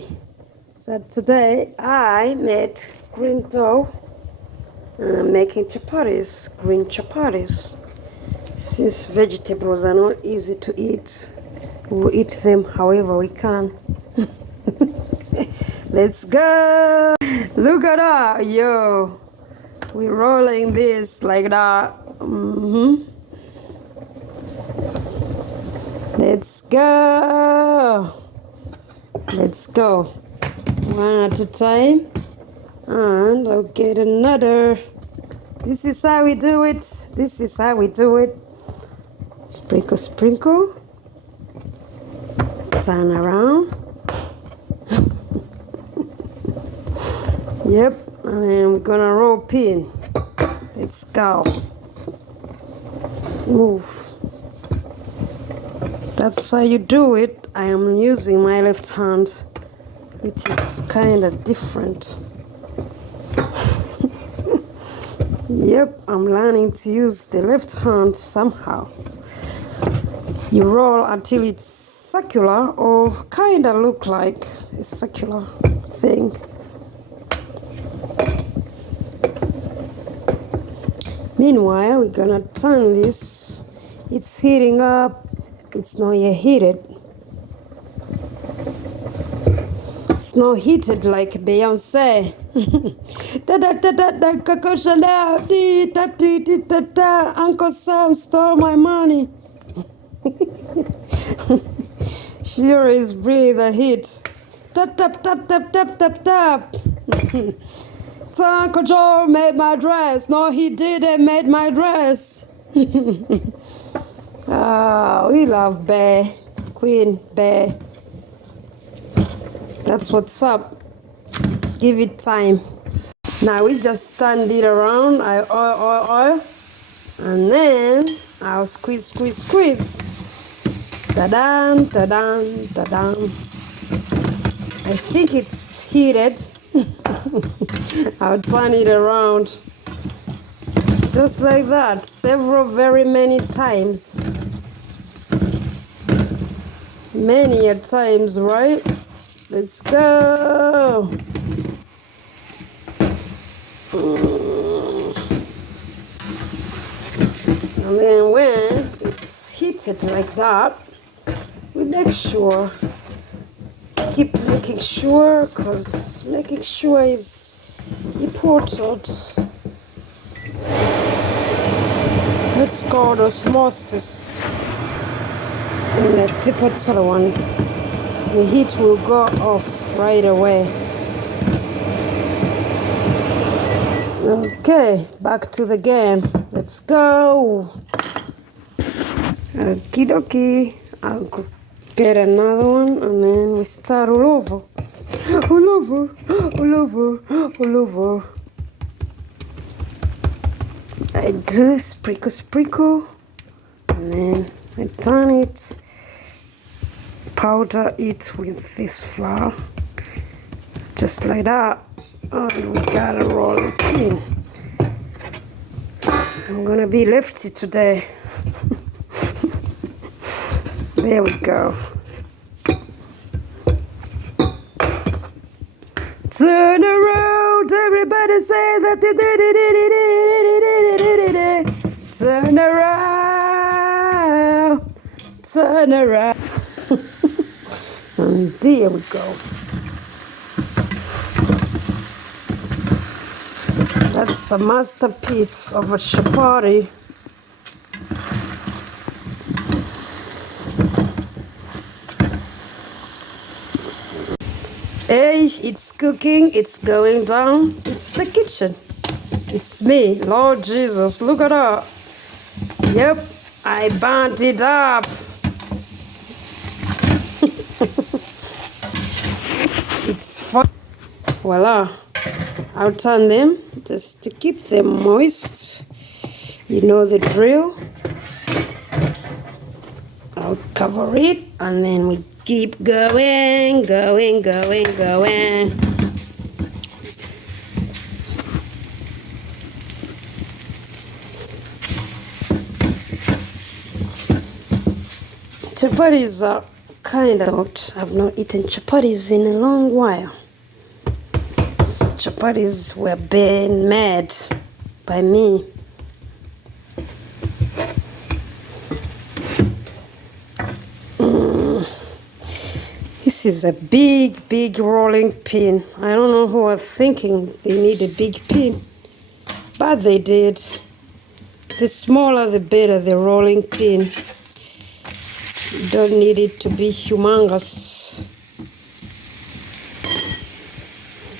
So today I made green dough and I'm making chapatis, green chapatis. Since vegetables are not easy to eat, we'll eat them however we can. Let's go! Look at that, yo! We're rolling this like that. Let's go! Let's go. One at a time. And I'll get another. This is how we do it. This is how we do it. Sprinkle, sprinkle. Turn around. Yep. And then we're gonna roll pin. Let's go. Move. That's how you do it. I am using my left hand, which is kind of different. Yep, I'm learning to use the left hand somehow. You roll until it's circular or kind of look like a circular thing. Meanwhile, we're gonna turn this. It's heating up. It's not yet heated. It's not heated like Beyonce. Da da da da da Coco Chanel. Dee da dee dee da da. Uncle Sam stole my money. She always breathe a hit. Tap tap tap tap tap tap tap. Uncle Joe made my dress. No, he didn't make my dress. Ah, we love Bear, Queen Bear. That's what's up. Give it time. Now we just stand it around. I oil, and then I'll squeeze, squeeze, squeeze. Ta-dam, ta-dam, ta-dam. I think it's heated. I'll turn it around. Just like that, very many times. Many a times, right? Let's go. And then when it's heated like that, we make sure, keep making sure, because making sure is important. Let's call osmosis. And the pepper one, the heat will go off right away. Okay, back to the game. Let's go. Okie dokie. I'll get another one and then we start all over. All over, all over, all over. I do sprinkle, sprinkle, and then I turn it, powder it with this flour, just like that, and we gotta roll it in. I'm gonna be lefty today. There we go. Turn around, everybody say that. Turn around, turn around. And there we go. That's a masterpiece of a chapati. Hey, it's cooking, it's going down. It's the kitchen. It's me, Lord Jesus. Look at that. Yep, I burnt it up. It's fun. Voila. I'll turn them just to keep them moist. You know the drill. I'll cover it and then we keep going, going, going, going. Chapatis are kind of thought I've not eaten chapatis in a long while. So chapatis were being made by me. This is a big rolling pin. I don't know who was thinking they need a big pin, but they did. The smaller the better the rolling pin. You don't need it to be humongous.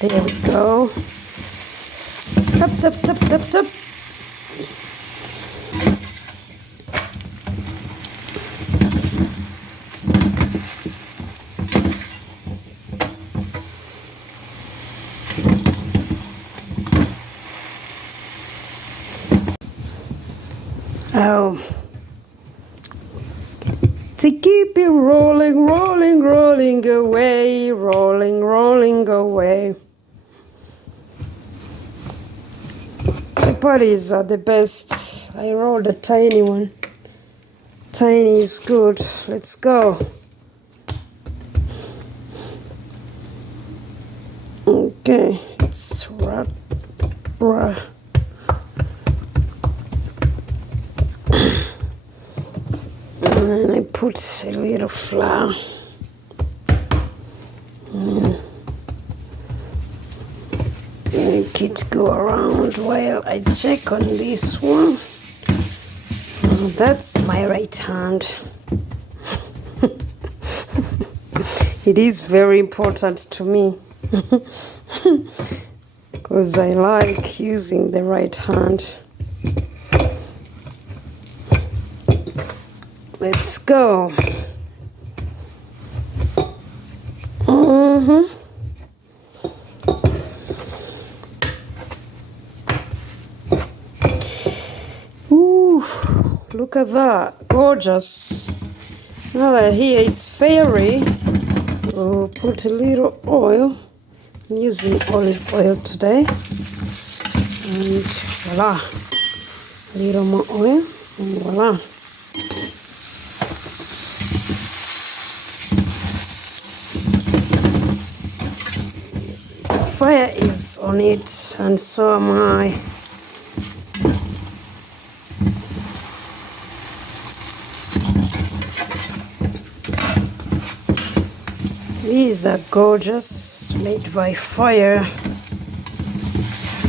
There we go. Tap, tap, tap, tap, tap. To keep it rolling, rolling, rolling away, rolling, rolling away. Chapatis are the best. I rolled a tiny one. Tiny is good. Let's go. Okay, it's right. And I put a little flour. Make it go around while I check on this one. Oh, that's my right hand. It is very important to me because I like using the right hand. Let's go. Ooh, look at that. Gorgeous. Now that here it's fairy, we'll put a little oil. I'm using olive oil today. And voila. A little more oil and voila. Fire is on it, and so am I. These are gorgeous, made by fire.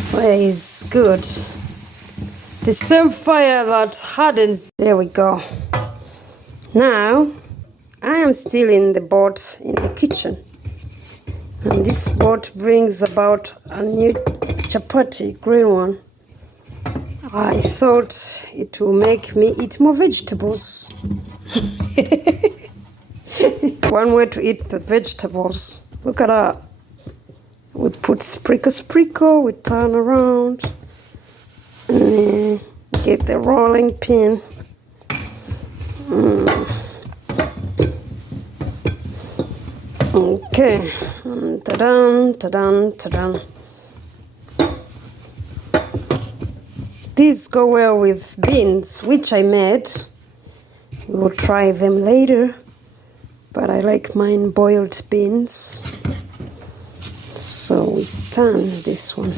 Fire is good. The same fire that hardens. There we go. Now, I am still in the boat in the kitchen. And this boat brings about a new chapati, green one. I thought it will make me eat more vegetables. One way to eat the vegetables. Look at that. We put sprinkle, we turn around, and then get the rolling pin. Okay, ta-dan, ta-dan, ta-dan. These go well with beans, which I made. We'll try them later, but I like mine boiled beans. So we turn this one.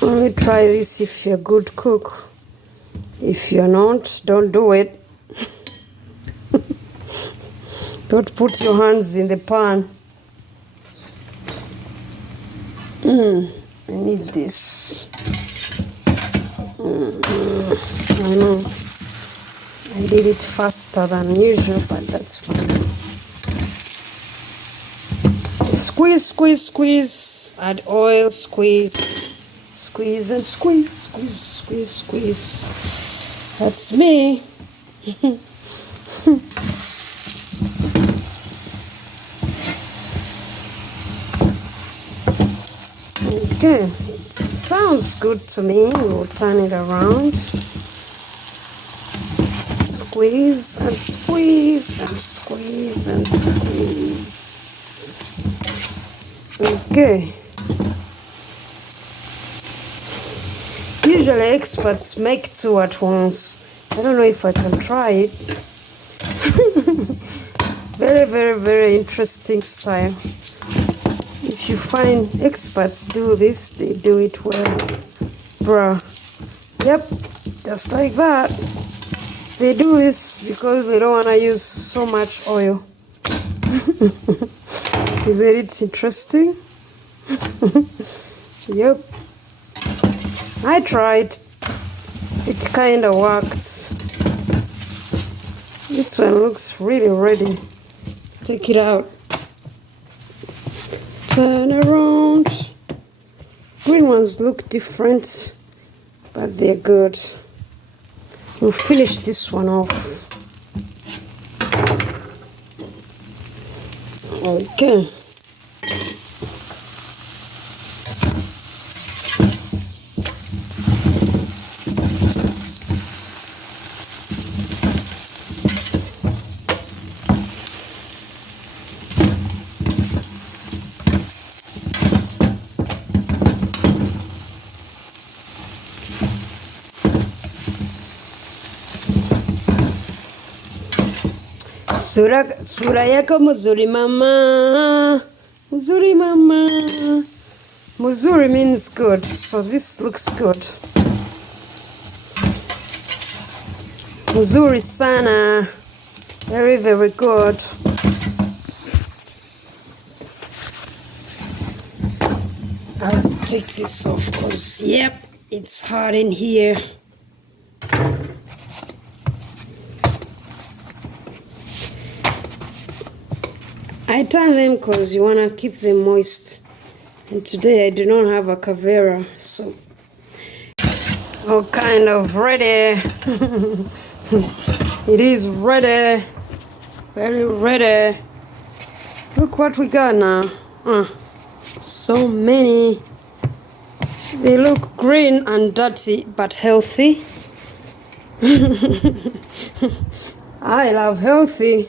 Only try this if you're a good cook. If you're not, don't do it. Don't put your hands in the pan. I need this. I know. I did it faster than usual, but that's fine. Squeeze, squeeze, squeeze. Add oil, squeeze. Squeeze and squeeze, squeeze, squeeze, squeeze. That's me. Okay, it sounds good to me. We'll turn it around. Squeeze and squeeze and squeeze and squeeze. Okay. Usually experts make two at once. I don't know if I can try it. Very, very, very interesting style. If you find experts do this, they do it well. Bruh. Yep, just like that. They do this because they don't want to use so much oil. Isn't it interesting? Yep. I tried. It kind of worked. This one looks really ready. Take it out. Turn around. Green ones look different, but they're good. We'll finish this one off. Okay. Sura yako mzuri mama. Mzuri mama. Mzuri means good, so this looks good. Mzuri sana. Very, very good. I'll take this off because, yep, it's hot in here. I turn them because you want to keep them moist. And today I do not have a cavera, so all kind of ready. It is ready. Very ready. Look what we got now. So many. They look green and dirty but healthy. I love healthy.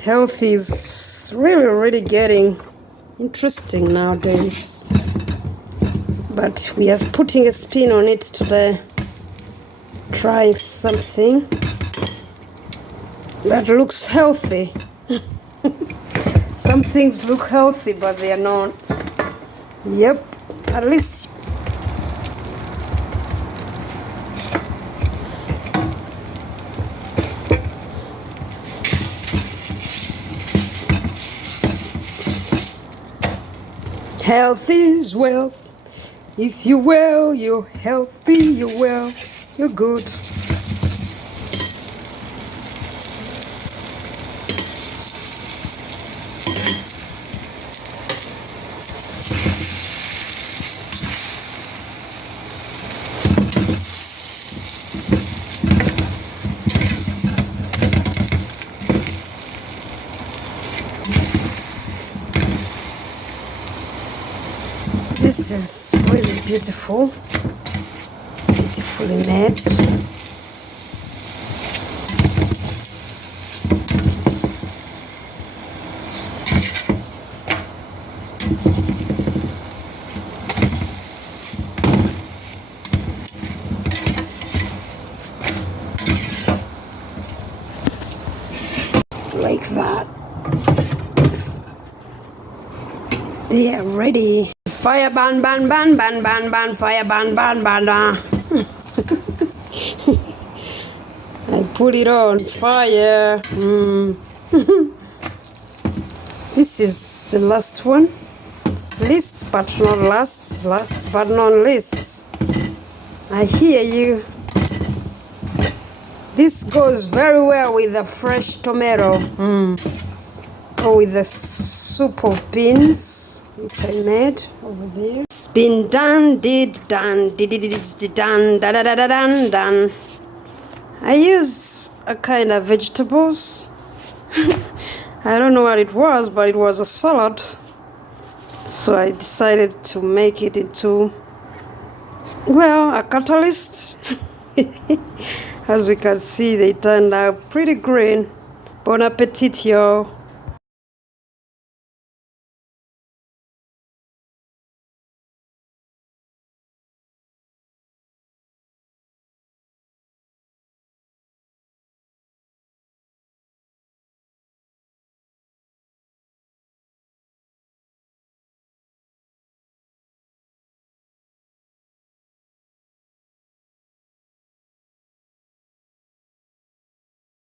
Health is really getting interesting nowadays, but we are putting a spin on it today. Try something that looks healthy. Some things look healthy but they are not. Yep, at least. Health is wealth. If you're well, you're healthy, you're well, you're good. This is really beautiful, beautifully made. Like that. They are ready. Fire ban, ban, ban, ban, ban, ban, fire ban, ban, ban, I put it on fire. This is the last one. Least but not last. Last but not least. I hear you. This goes very well with the fresh tomato. Or with the soup of beans. Which I made over there. It's been done, done, done. I use a kind of vegetables. I don't know what it was, but it was a salad. So I decided to make it into, well, a catalyst. As we can see, they turned out pretty green. Bon appetit, y'all.